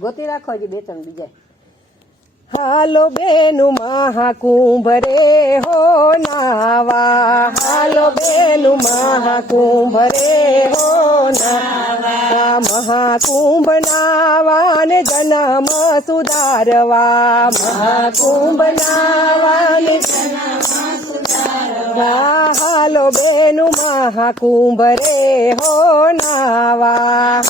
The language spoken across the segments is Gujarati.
ગોતી રાખો હજી બે ત્રણ બીજા. હાલો બેનુ મહાકુંભ રે હો નાવા. હાલો બેનુ મહાકુંભ રે હો નાવા. મહાકુંભ નાવાને જન્મ સુધારવા. મહાકુંભ નાવાને નાવા. હાલો બેનુ મહાકુંભ રે હો નાવા.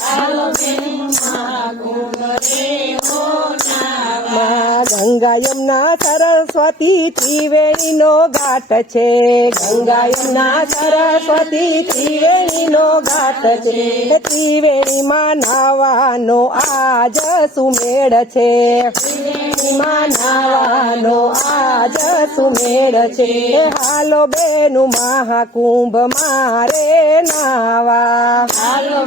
માં ગંગા યમુના સરસ્વતી ત્રિવેણીનો ઘાટ છે. ગંગા યમુના સરસ્વતી ત્રિવેણીનો ઘાટ છે. ત્રિવેણીમાં નાવાનો આજ સુમેળ છે. ત્રિવેણી માં આજ સુમેળ છે. હાલો બેનું મહાકુંભ મારે નાવા. હાલો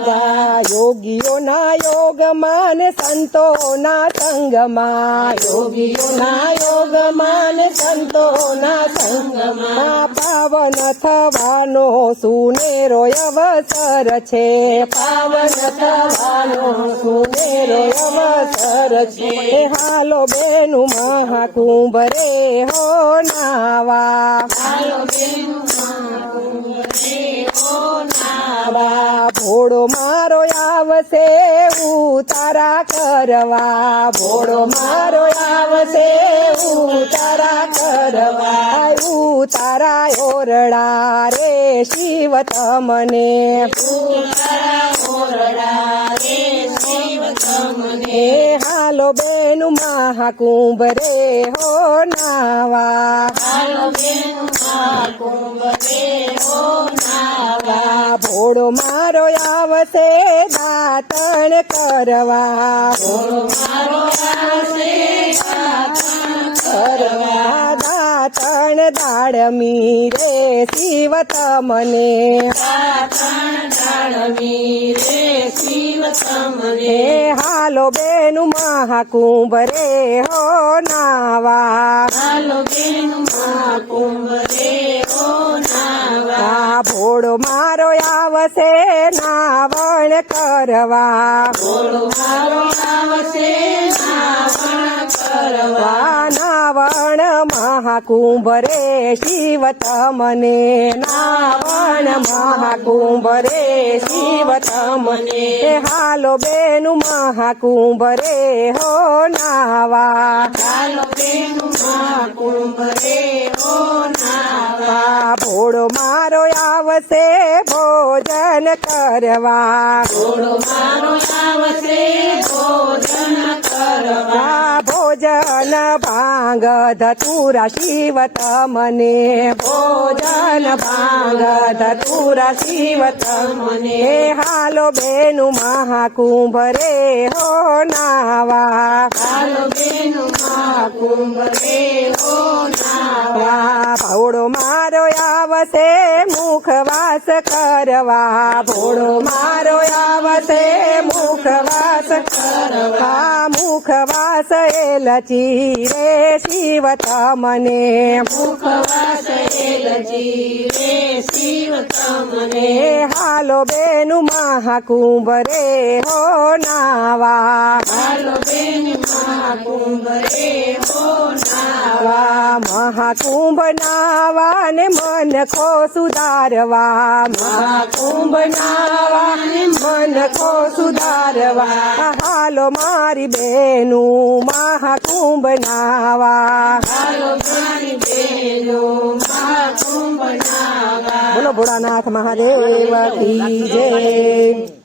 ગંગા યોગીઓના યોગમાં ને સંતોના સંગમાં. યોગીઓના યોગમાં ને સંતોના સંગમાં. પાવન થવાનો સુનેરો અવસર છે. પાવન થવાનો સુનેરો અવસર છે. હાલો બેનું મહાકુંભ રે હો નાવા. ભોળો મારો આવશે ઉતારા કરવા. ભોળો મારો આવશે ઉતારા કરવા. ઉતારા ઓરડા રે શિવ તમને. હે હાલો બેનું મહાકુંભ રે હો નાવા. નાવા ભોળો મારો આવશે દાતણ કરવા. કરવા. દાતણ દાડમી રે શિવ તમને. હે હાલો બેનું મહાકુંભ રે હો નાવા. આ ભોળો મારો આવશે નાવણ કરવા. આ નાવણ મહાકુંભ રે શિવ તમને નાવણ મહાકુંભ રે શિવ તમને હે હાલો બેનું મહાકુંભ રે હો નાવા. ભોળો મારો આવશે ભોજન કરવા. આ ભોજન ભાંગ ધતુરા શિવ તમને ભોજન ભાંગ ધતુરા શિવ તમને. નાવા. હાલો બેનુ મહાકુંભ રે હો નાવા. ભોળો મારો આવશે મુખવાસ કરવા. ભોળો મારો આવશે મુખવાસ મુખવાસ એ લચી રે શિવ તમને હે હાલો બેનુ, મહાકુંભ રે હો નાવા. નાવા મહાકુંભ નાવા. ને મન ખો સુધારવા મહાકુંભ નાવા મન ખો સુધારવા હાલો મારી બેનું મહાકુંભ નાવા. બોલો ભોળાનાથ મહાદેવ કી જય.